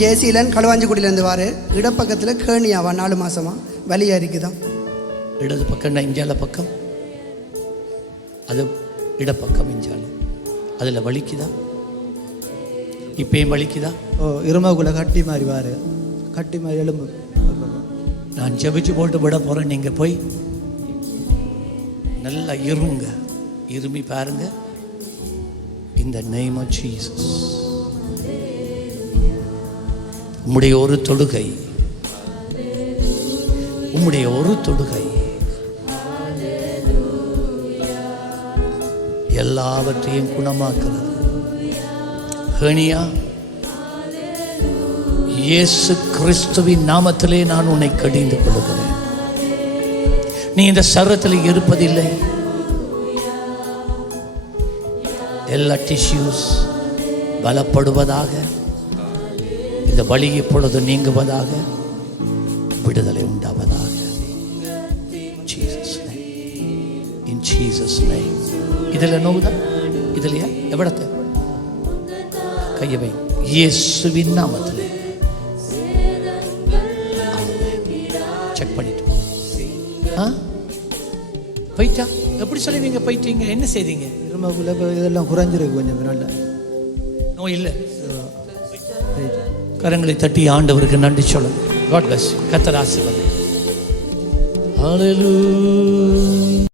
ஜெயசீலன் களுவாஞ்சிக்குடியிலேருந்து வாரு இடப்பக்கத்தில் கேணியாவா நாலு மாசமா? வலியா இருக்குதான். இடது பக்கம் இஞ்சால பக்கம்? அது இடப்பக்கம் இஞ்சால. அதில் வலிக்குதா? இப்பயும் வலிக்குதா? ஓ இருமக்குள்ள கட்டி மாதிரி வாரு கட்டி மாதிரி எலும்பு. நான் ஜெபிச்சு போட்டு விட போகிறேன் நீங்கள் போய். நல்லா இருமுங்க இருமி பாருங்க. இந்த name of ஜீசஸ் உம்முடைய ஒரு தொடுகை உம்முடைய ஒரு தொடுகை எல்லாவற்றையும் குணமாக்குறது. ஹேனியா இயேசு கிறிஸ்துவின் நாமத்திலே நான் உன்னை கடிந்து கொள்கிறேன் நீ இந்த சரத்தில் இருப்பதில்லை. எல்லா டிஷ்யூஸ் பலப்படுவதாக இந்த வலி இப்பொழுது நீங்குவதாக விடுதலை உண்டாவதாக. இதில் நோவுதா இதுலையா எவ்வளத்தை கையவை இயேசுவின் நாமத்திலே. செக் பண்ணிட்டு ஆ? போயிட்டா எப்படி சொல்லுவீங்க போயிட்டீங்க என்ன செய்தீங்க? இதெல்லாம் குறைஞ்சிருக்கு கொஞ்சம் நல்ல நோய் இல்லை. கரங்களை தட்டி ஆண்டவருக்கு நன்றி சொல்லுங்க. காட் பிளஸ் கத்தர் ஆசீர்வாதம். Hallelujah.